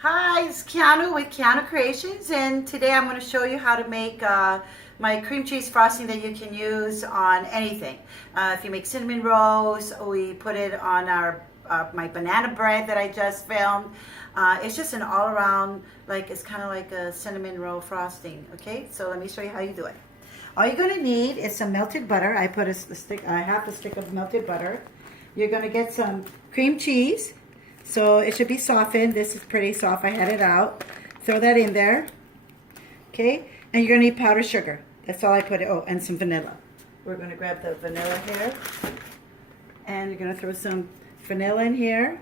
Hi, it's Keanu with Keanu Creations, and today I'm going to show you how to make my cream cheese frosting that you can use on anything. If you make cinnamon rolls, we put it on our my banana bread that I just filmed. It's just an all-around, it's kind of like a cinnamon roll frosting. Okay, so let me show you how you do it. All you're going to need is some melted butter. I put a half a stick of melted butter. You're going to get some cream cheese. So it should be softened. This is pretty soft. I had it out. Throw that in there. Okay? And you're going to need powdered sugar. That's all I put. Oh, and some vanilla. We're going to grab the vanilla here. And you're going to throw some vanilla in here.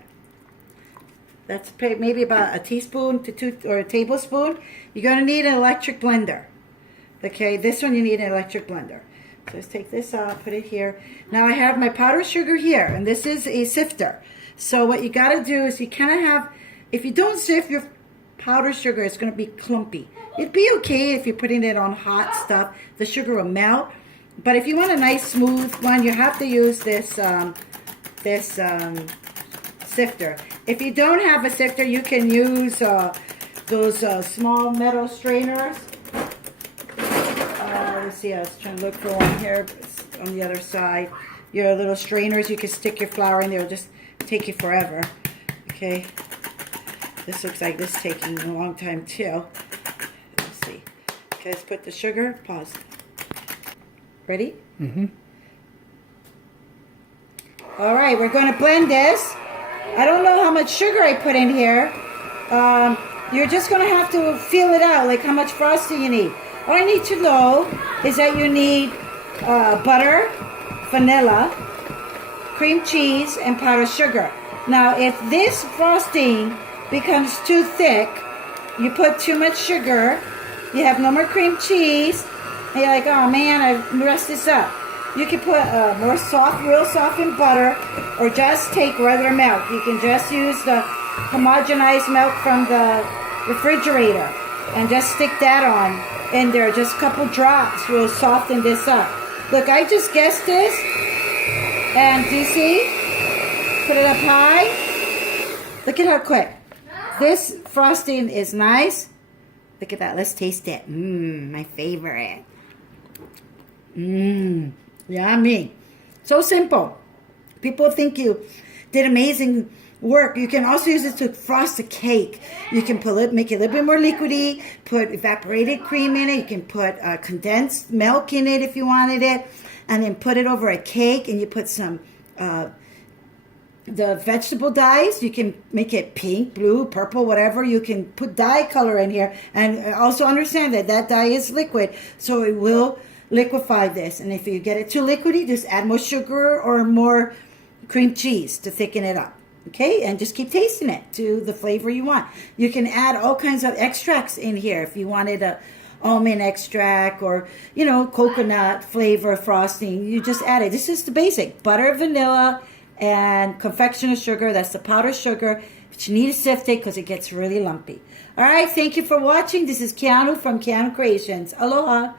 That's maybe about a teaspoon to two or a tablespoon. You're going to need an electric blender. Okay? This one you need an electric blender. So let's take this off, put it here. Now I have my powdered sugar here, and this is a sifter. So what you got to do is you kind of have, if you don't sift your powdered sugar, it's going to be clumpy. It'd be okay if you're putting it on hot stuff. The sugar will melt. But if you want a nice smooth one, you have to use this sifter. If you don't have a sifter, you can use those small metal strainers. Let's see, I was trying to look for one here. It's on the other side. Your little strainers, you can stick your flour in there. It'll just take you forever. Okay. This looks like this is taking a long time too. Let's see. Okay, let's put the sugar. Pause. Ready? Mm-hmm. All right, we're going to blend this. I don't know how much sugar I put in here. You're just going to have to feel it out, like how much frosting you need. All I need to know is that you need butter, vanilla, cream cheese, and powdered sugar. Now, if this frosting becomes too thick, you put too much sugar, you have no more cream cheese, and you're like, oh man, I've messed this up. You can put more soft, real softened butter, or just take regular milk. You can just use the homogenized milk from the refrigerator and just stick that on in there. Just a couple drops will soften this up. Look, I just guessed this. And do you see? Put it up high. Look at how quick. This frosting is nice. Look at that. Let's taste it. My favorite. Yummy. So simple. People think you did amazing work. You can also use it to frost a cake. You can make it a little bit more liquidy. Put evaporated cream in it. You can put condensed milk in it if you wanted it. And then put it over a cake, and you put some the vegetable dyes. You can make it pink, blue, purple, whatever. You can put dye color in here, and also understand that that dye is liquid, so it will liquefy this. And if you get it too liquidy, just add more sugar or more cream cheese to thicken it up. Okay, and just keep tasting it to the flavor you want. You can add all kinds of extracts in here if you wanted a almond extract or, coconut flavor frosting. You just add it. This is the basic. Butter, vanilla, and confectioner sugar. That's the powdered sugar. But you need to sift it because it gets really lumpy. All right, thank you for watching. This is Keanu from Keanu Creations. Aloha.